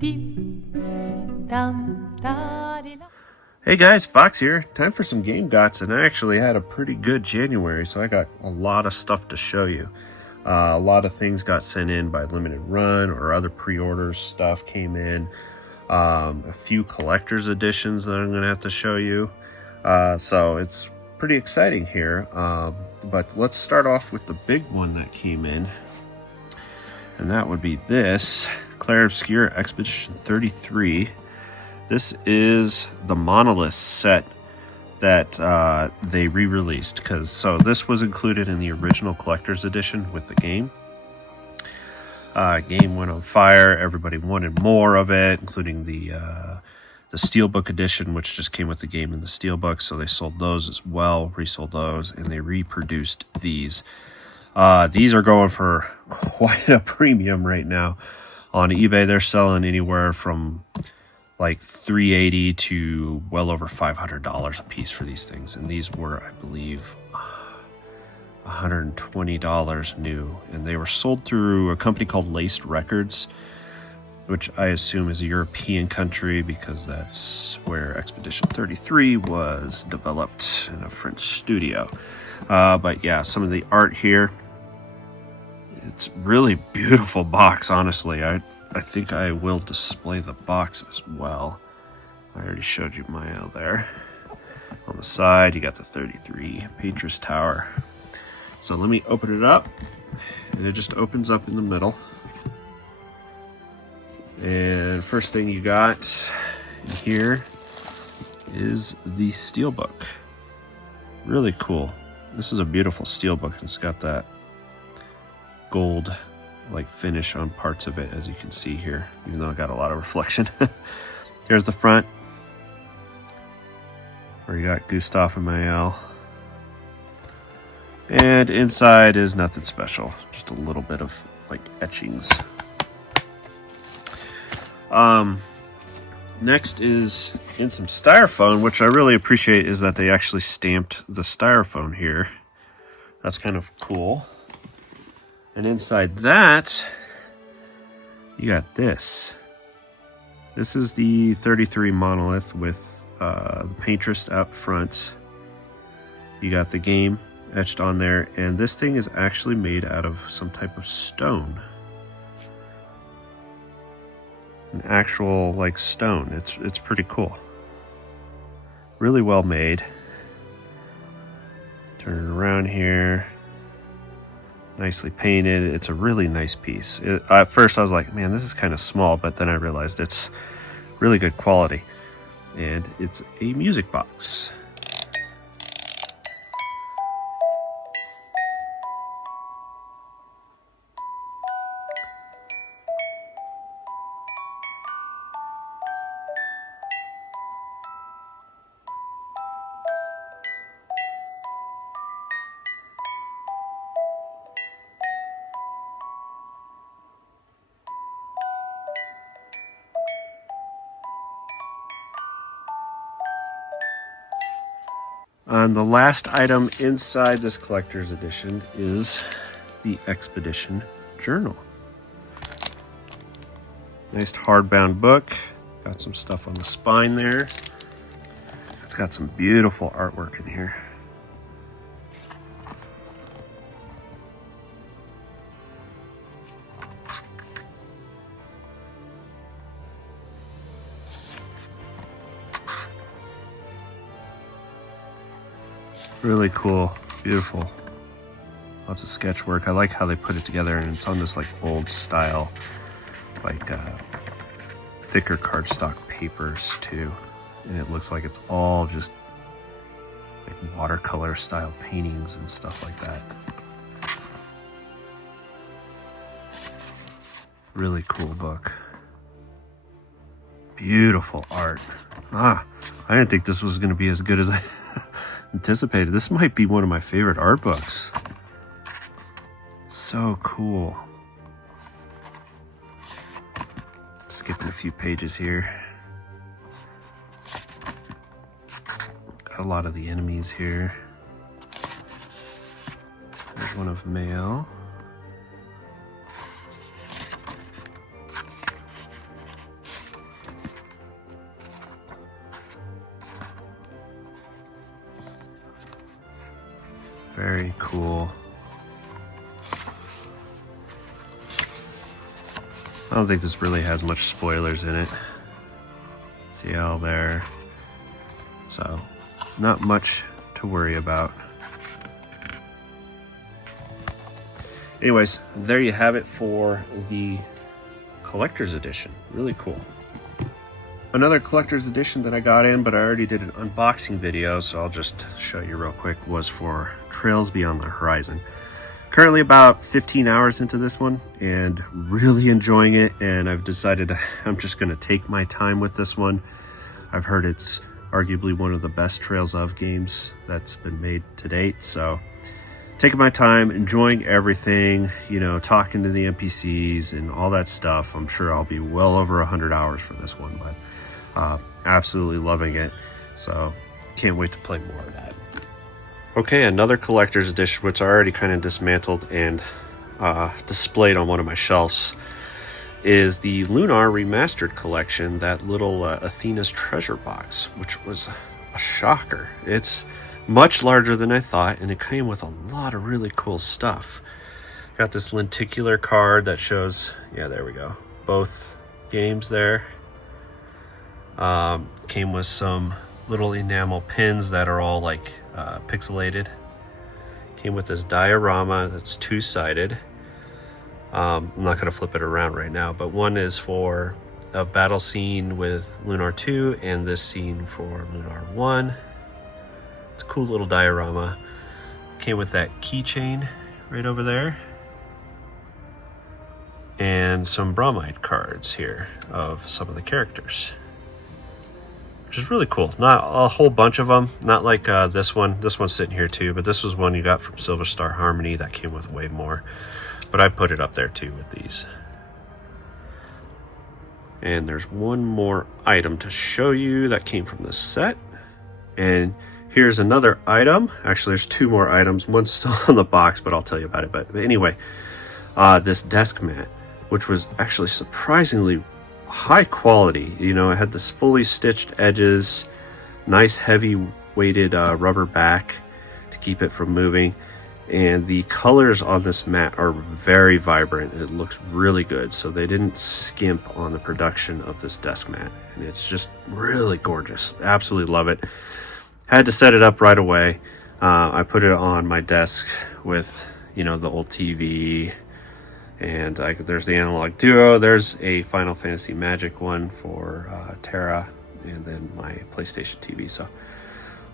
Hey guys, Fox here. Time for some game gots, and I actually had a pretty good January, so I got a lot of stuff to show you. A lot of things got sent in by limited run or other pre-orders stuff came in. A few collector's editions that I'm going to have to show you. So it's pretty exciting here. But let's start off with the big one that came in. And that would be this Clair Obscur Expedition 33. This is the Monolith set that they re-released, so this was included in the original collector's edition with the game. Game went on fire. Everybody wanted more of it, including the Steelbook edition, which just came with the game in the Steelbook. So they sold those as well, resold those, and they reproduced these. These are going for quite a premium right now on eBay. They're selling anywhere from like $380 to well over $500 a piece for these things, and these were, I believe, $120 new, and they were sold through a company called Laced Records, which I assume is a European country because that's where Expedition 33 was developed, in a French studio. But yeah, some of the art here, it's really beautiful box, honestly. I think I will display the box as well. I already showed you Mayo there. On the side, you got the 33 Petrus Tower. So let me open it up, and it just opens up in the middle. And first thing you got in here is the Steelbook. Really cool. This is a beautiful Steelbook. It's got that gold like finish on parts of it, as you can see here, even though it got a lot of reflection. Here's the front, where you got Gustav and Mael. And inside is nothing special, just a little bit of like etchings. Next is in some styrofoam, which I really appreciate, is that they actually stamped the styrofoam here. That's kind of cool. And inside that, you got this. This is the 33 Monolith with the paintress up front. You got the game etched on there, and this thing is actually made out of some type of stone. An actual like stone. It's pretty cool. Really well made. Turn it around here. Nicely painted. It's a really nice piece. At first I was like, man, this is kind of small, but then I realized it's really good quality. And it's a music box. And the last item inside this collector's edition is the Expedition Journal. Nice hardbound book. Got some stuff on the spine there. It's got some beautiful artwork in here. Really cool, beautiful. Lots of sketch work. I like how they put it together, and it's on this like old style, like thicker cardstock papers too. And it looks like it's all just like watercolor style paintings and stuff like that. Really cool book. Beautiful art. I didn't think this was going to be as good as I anticipated. This might be one of my favorite art books. So cool. Skipping a few pages here. Got a lot of the enemies here. There's one of Mael. Very cool. I don't think this really has much spoilers in it. See how there. So, not much to worry about. Anyways, there you have it for the collector's edition. Really cool. Another collector's edition that I got in, but I already did an unboxing video, so I'll just show you real quick, was for Trails Beyond the Horizon. Currently about 15 hours into this one and really enjoying it, and I've decided I'm just going to take my time with this one. I've heard it's arguably one of the best Trails of games that's been made to date, so taking my time, enjoying everything, you know, talking to the NPCs and all that stuff. I'm sure I'll be well over 100 hours for this one, but absolutely loving it, so can't wait to play more of that. Okay, another collector's edition, which I already kind of dismantled and displayed on one of my shelves, is the Lunar Remastered Collection, that little Athena's Treasure box, which was a shocker. It's much larger than I thought, and it came with a lot of really cool stuff. Got this lenticular card that shows, yeah, there we go, both games there. Came with some little enamel pins that are all like pixelated. Came with this diorama that's two-sided. I'm not going to flip it around right now, but one is for a battle scene with Lunar 2 and this scene for Lunar 1. It's a cool little diorama. Came with that keychain right over there. And some bromide cards here of some of the characters, which is really cool. Not a whole bunch of them, not like this one. This one's sitting here too, but this was one you got from Silver Star Harmony that came with way more. But I put it up there too with these. And there's one more item to show you that came from this set. And here's another item. Actually, there's two more items. One's still on the box, but I'll tell you about it. But anyway, this desk mat, which was actually surprisingly high quality. You know, it had this fully stitched edges, nice heavy weighted rubber back to keep it from moving, and the colors on this mat are very vibrant. It looks really good, so they didn't skimp on the production of this desk mat, and it's just really gorgeous. Absolutely love it. Had to set it up right away. I put it on my desk with, you know, the old TV, and there's the Analog Duo, there's a Final Fantasy Magic one for Terra, and then my PlayStation TV. So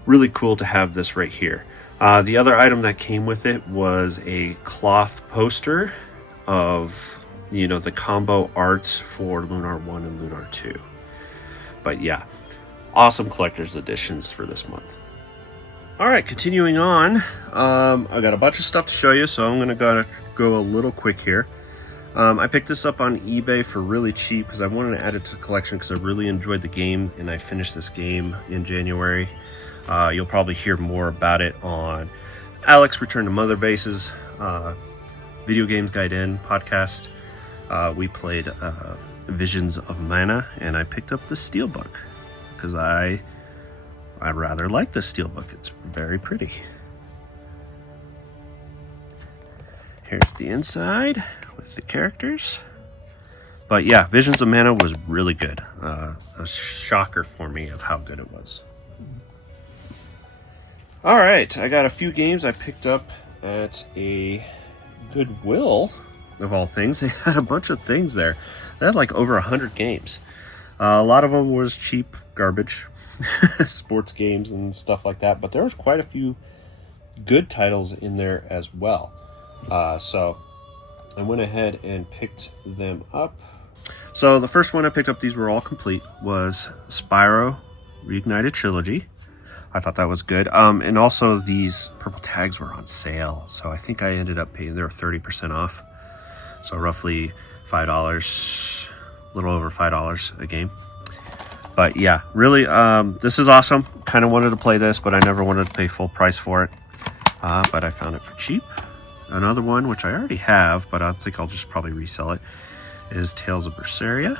really cool to have this right here. The other item that came with it was a cloth poster of, you know, the combo arts for Lunar 1 and Lunar 2. But yeah, awesome collector's editions for this month. All right, continuing on, I got a bunch of stuff to show you, so I'm gonna go a little quick here. I picked this up on eBay for really cheap because I wanted to add it to the collection because I really enjoyed the game, and I finished this game in January. You'll probably hear more about it on Alex Return to Mother Base's Video Games Guide In podcast. We played Visions of Mana, and I picked up the Steelbook because I rather like the Steelbook. It's very pretty. Here's the inside with the characters. But yeah, Visions of Mana was really good. A shocker for me of how good it was. All right, I got a few games I picked up at a Goodwill, of all things. They had a bunch of things there. They had like over 100 games. A lot of them was cheap garbage, sports games and stuff like that, but there was quite a few good titles in there as well. So I went ahead and picked them up. So the first one I picked up, these were all complete, was Spyro Reignited Trilogy. I thought that was good. And also these purple tags were on sale, so I think I ended up paying, they were 30% off. So roughly $5, a little over $5 a game. But yeah, really, this is awesome. Kind of wanted to play this, but I never wanted to pay full price for it. But I found it for cheap. Another one, which I already have, but I think I'll just probably resell it, is Tales of Berseria.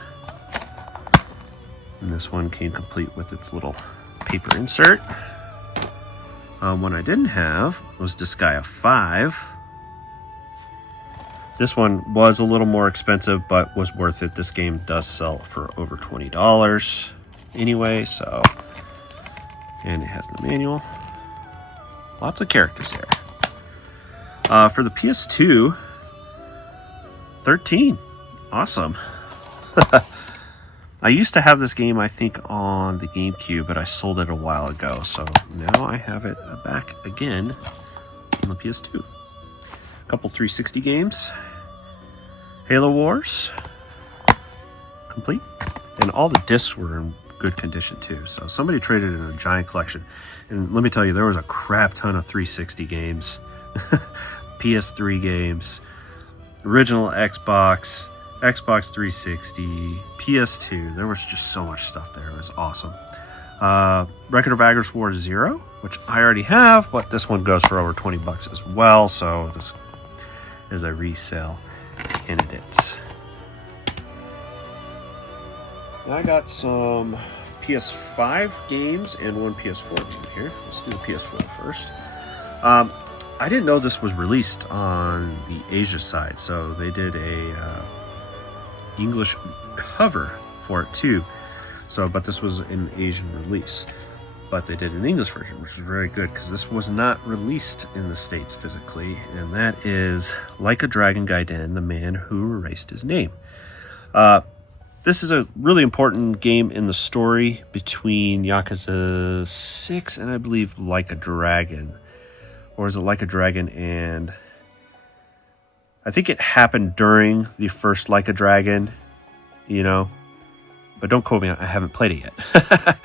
And this one came complete with its little paper insert. One I didn't have was Disgaea 5. This one was a little more expensive, but was worth it. This game does sell for over $20 anyway, so. And it has the manual. Lots of characters there. For the PS2, 13. Awesome. I used to have this game, I think, on the GameCube, but I sold it a while ago. So now I have it back again on the PS2. A couple 360 games. Halo Wars. Complete. And all the discs were in good condition too. So somebody traded in a giant collection. And let me tell you, there was a crap ton of 360 games. PS3 games. Original Xbox. Xbox 360, PS2, there was just so much stuff there. It was awesome. Record of Agris War 0, which I already have, but this one goes for over $20 as well, so this is a resale candidate. I got some PS5 games and one PS4 game here. Let's do the PS4 first. I didn't know this was released on the Asia side, so they did a English cover for it too. So, but this was an Asian release, but they did an English version, which is very good because this was not released in the States physically, and that is Like a Dragon Gaiden, the man who erased his name. This is a really important game in the story between Yakuza 6 and I believe Like a Dragon, or is it Like a Dragon and I think it happened during the first Like a Dragon, you know, but don't quote me, I haven't played it yet.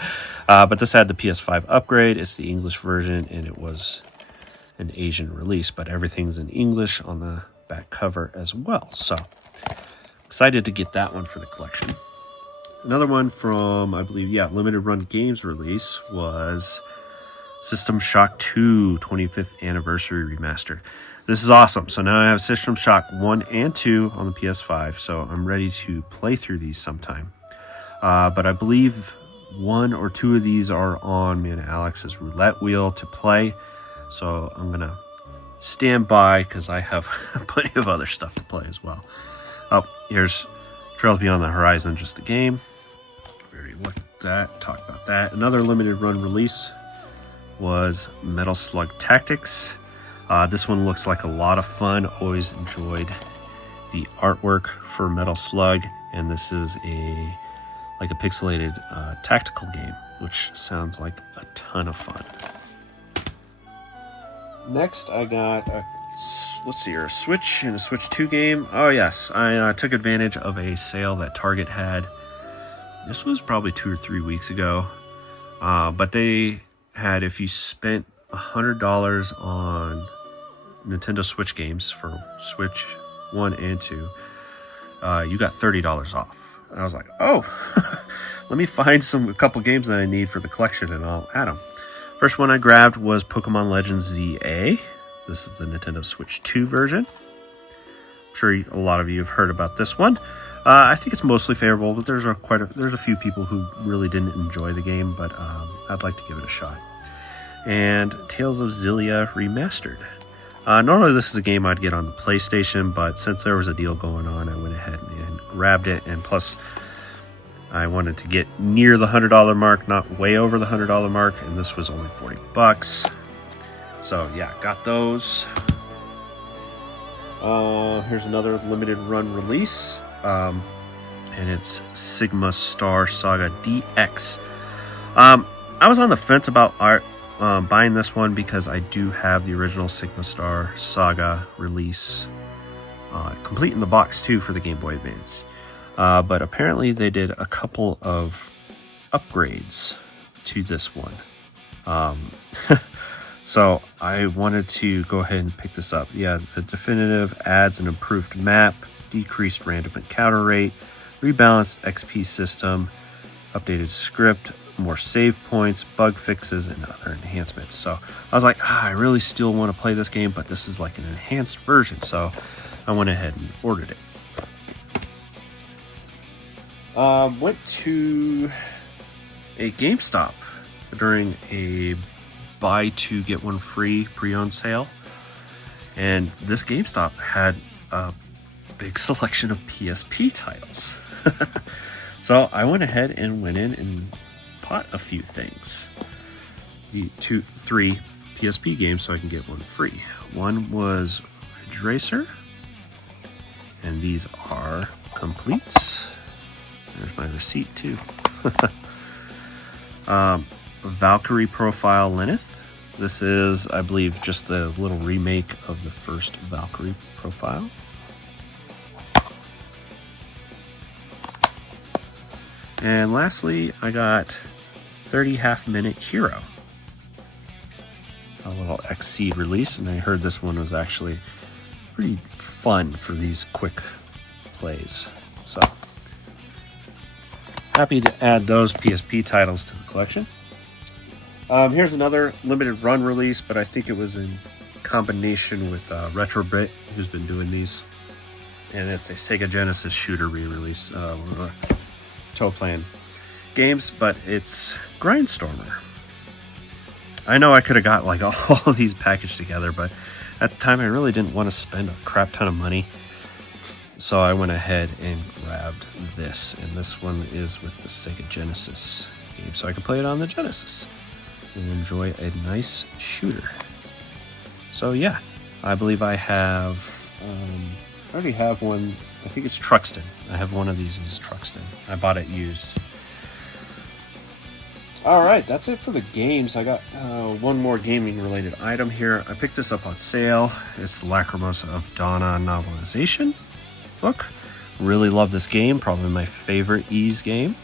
But this had the PS5 upgrade. It's the English version, and it was an Asian release, but everything's in English on the back cover as well. So excited to get that one for the collection. Another one from, I believe, Limited Run Games release was System Shock 2 25th Anniversary Remaster. This is awesome. So now I have System Shock 1 and 2 on the PS5, so I'm ready to play through these sometime. But I believe one or two of these are on me and Alex's roulette wheel to play, so I'm going to stand by because I have plenty of other stuff to play as well. Oh, here's Trails Beyond the Horizon, just the game. We already looked at that, talked about that. Another limited run release was Metal Slug Tactics. This one looks like a lot of fun. Always enjoyed the artwork for Metal Slug, and this is a pixelated tactical game, which sounds like a ton of fun. Next, I got a Switch and a Switch 2 game. Oh yes, I took advantage of a sale that Target had. This was probably 2 or 3 weeks ago, but they had, if you spent $100 on Nintendo Switch games for Switch 1 and 2, you got $30 off. And I was like, oh, let me find a couple games that I need for the collection and I'll add them. First one I grabbed was Pokemon Legends ZA. This is the Nintendo Switch 2 version. I'm sure a lot of you have heard about this one. I think it's mostly favorable, but there's a few people who really didn't enjoy the game, but I'd like to give it a shot. And Tales of Xillia Remastered. Normally this is a game I'd get on the PlayStation, but since there was a deal going on, I went ahead and grabbed it, and plus I wanted to get near the $100 mark, not way over the $100 mark, and this was only $40. So yeah, got those. Here's another limited run release, and it's Sigma Star Saga DX. I was on the fence about buying this one because I do have the original Sigma Star Saga release complete in the box too for the Game Boy Advance. But apparently they did a couple of upgrades to this one. So I wanted to go ahead and pick this up. Yeah, the definitive adds an improved map, decreased random encounter rate, rebalanced XP system, updated script, more save points, bug fixes, and other enhancements. So I was like, I really still want to play this game, but this is like an enhanced version. So I went ahead and ordered it. Went to a GameStop during a buy two get one free pre-owned sale, and this GameStop had a big selection of PSP titles. So I went ahead and went in and bought a few things. Three PSP games so I can get one free. One was Ridge Racer, and these are complete. There's my receipt too. Valkyrie Profile Lilith. This is, I believe, just the little remake of the first Valkyrie Profile. And lastly, I got 30 Half-Minute Hero. A little Xseed release, and I heard this one was actually pretty fun for these quick plays. So, happy to add those PSP titles to the collection. Here's another limited run release, but I think it was in combination with Retrobit, who's been doing these. And it's a Sega Genesis shooter re-release, one of the Toe Plan games, but it's Grindstormer. I know I could have got like all of these packaged together, but at the time I really didn't want to spend a crap ton of money. So I went ahead and grabbed this, and this one is with the Sega Genesis game, so I can play it on the Genesis and enjoy a nice shooter. So yeah, I believe I have, I already have one. I think it's Truxton. I have one of these as Truxton. I bought it used. All right, that's it for the games. I got one more gaming related item here. I picked this up on sale. It's the Lacrimosa of Donna novelization book. Really love this game. Probably my favorite Ys game.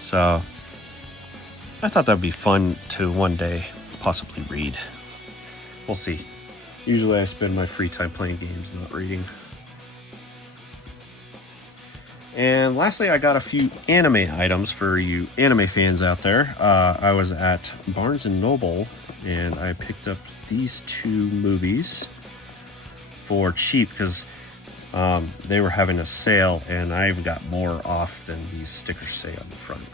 So I thought that'd be fun to one day possibly read. We'll see. Usually I spend my free time playing games, not reading. And lastly, I got a few anime items for you anime fans out there. I was at Barnes & Noble, and I picked up these two movies for cheap because they were having a sale, and I even got more off than these stickers say on the front.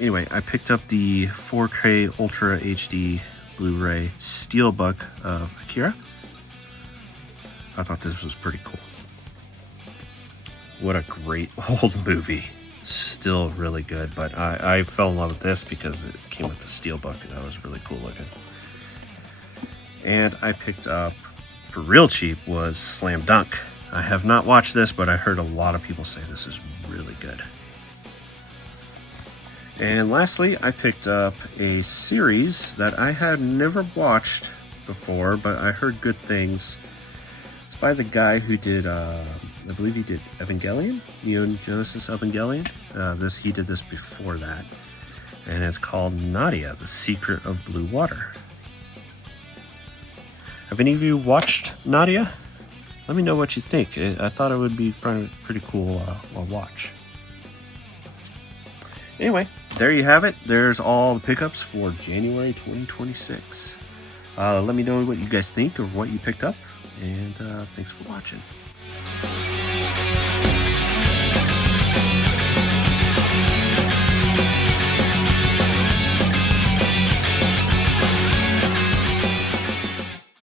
Anyway, I picked up the 4K Ultra HD Blu-ray Steelbook of Akira. I thought this was pretty cool. What a great old movie. Still really good, but I fell in love with this because it came with the Steelbook, and that was really cool looking. And I picked up, for real cheap, was Slam Dunk. I have not watched this, but I heard a lot of people say this is really good. And lastly, I picked up a series that I had never watched before, but I heard good things. It's by the guy who did, I believe he did Evangelion, Neon Genesis Evangelion. He did this before that, and it's called Nadia: The Secret of Blue Water. Have any of you watched Nadia? Let me know what you think. I thought it would be pretty cool watch. Anyway, there you have it. There's all the pickups for January 2026. Let me know what you guys think or what you picked up, and thanks for watching.